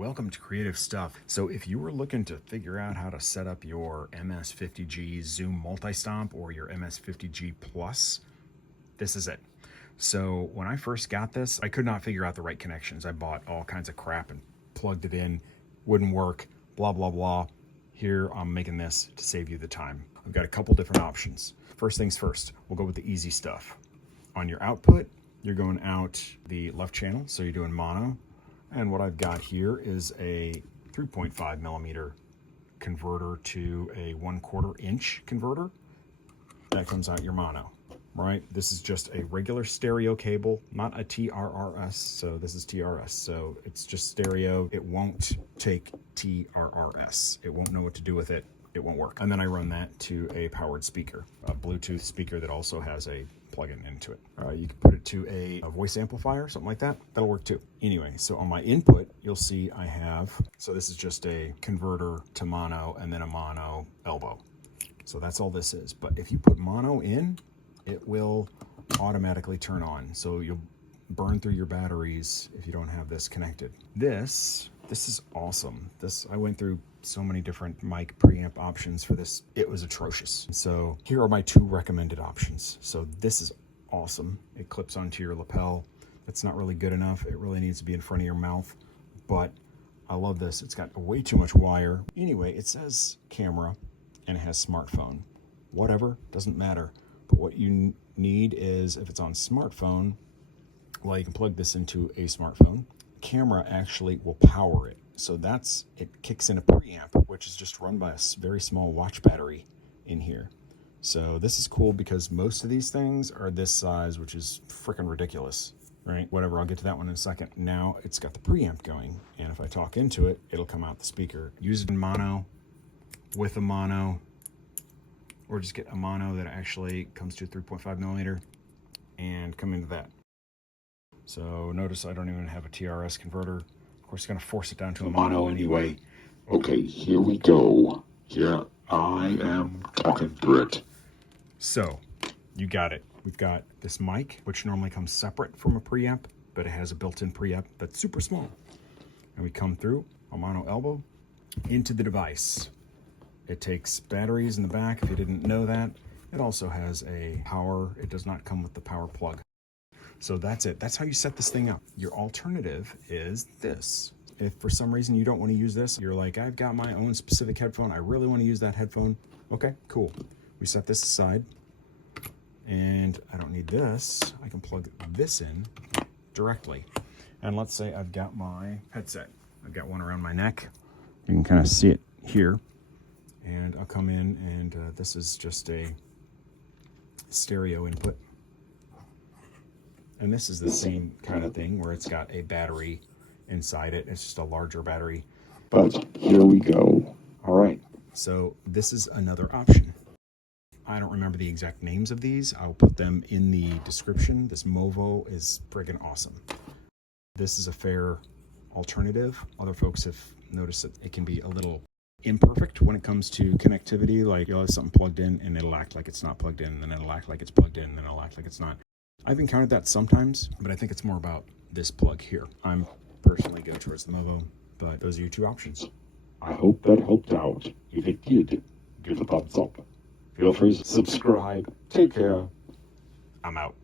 Welcome to Creative Stuff. So if you were looking to figure out how to set up your MS-50G Zoom MultiStomp or your MS-50G Plus, this is it. So when I first got this, I could not figure out the right connections. I bought all kinds of crap and plugged it in, wouldn't work, blah, blah, blah. Here, I'm making this to save you the time. I've got a couple different options. First things first, we'll go with the easy stuff. On your output, you're going out the left channel, so you're doing mono. And what I've got here is a 3.5 millimeter converter to a 1/4 inch converter. That comes out your mono, right? This is just a regular stereo cable, not a TRRS. So this is TRS. So it's just stereo. It won't take TRRS. It won't know what to do with it. It won't work. And then I run that to a powered speaker, a Bluetooth speaker that also has a plug-in into it. You can put it to a voice amplifier, something like that. That'll work too. Anyway, so on my input, you'll see I have, so this is just a converter to mono and then a mono elbow. So that's all this is. But if you put mono in, it will automatically turn on. So you'll burn through your batteries if you don't have this connected. This is awesome. I went through so many different mic preamp options for this. It was atrocious. So here are my two recommended options. So this is awesome. It clips onto your lapel. That's not really good enough. It really needs to be in front of your mouth, but I love this. It's got way too much wire. Anyway, it says camera and it has smartphone. Whatever, doesn't matter. But what you need is, if it's on smartphone, well, you can plug this into a smartphone. Camera actually will power it. So it kicks in a preamp, which is just run by a very small watch battery in here. So this is cool because most of these things are this size, which is freaking ridiculous, right? Whatever, I'll get to that one in a second. Now it's got the preamp going, and if I talk into it, it'll come out the speaker. Use it in mono, with a mono, or just get a mono that actually comes to a 3.5 millimeter and come into that. So notice I don't even have a TRS converter. Of course, it's going to force it down to a mono anyway. Okay, here we go. Yeah, I am talking through it. So, you got it. We've got this mic, which normally comes separate from a preamp, but it has a built-in preamp that's super small. And we come through a mono elbow into the device. It takes batteries in the back, if you didn't know that. It also has a power. It does not come with the power plug. So that's it. That's how you set this thing up. Your alternative is this. If for some reason you don't want to use this, you're like, I've got my own specific headphone. I really want to use that headphone. Okay, cool. We set this aside. And I don't need this. I can plug this in directly. And let's say I've got my headset. I've got one around my neck. You can kind of see it here. And I'll come in and this is just a stereo input. And this is the same kind of thing where it's got a battery inside it. It's just a larger battery. But here we go. All right. So this is another option. I don't remember the exact names of these. I'll put them in the description. This Movo is friggin' awesome. This is a fair alternative. Other folks have noticed that it can be a little imperfect when it comes to connectivity. Like you'll have something plugged in and it'll act like it's not plugged in, and then it'll act like it's plugged in, and then it'll act like it's not. I've encountered that sometimes, but I think it's more about this plug here. I'm personally go towards the Movo, but those are your two options. I hope that helped out. If it did, give a thumbs up. Feel free to subscribe. Take care. I'm out.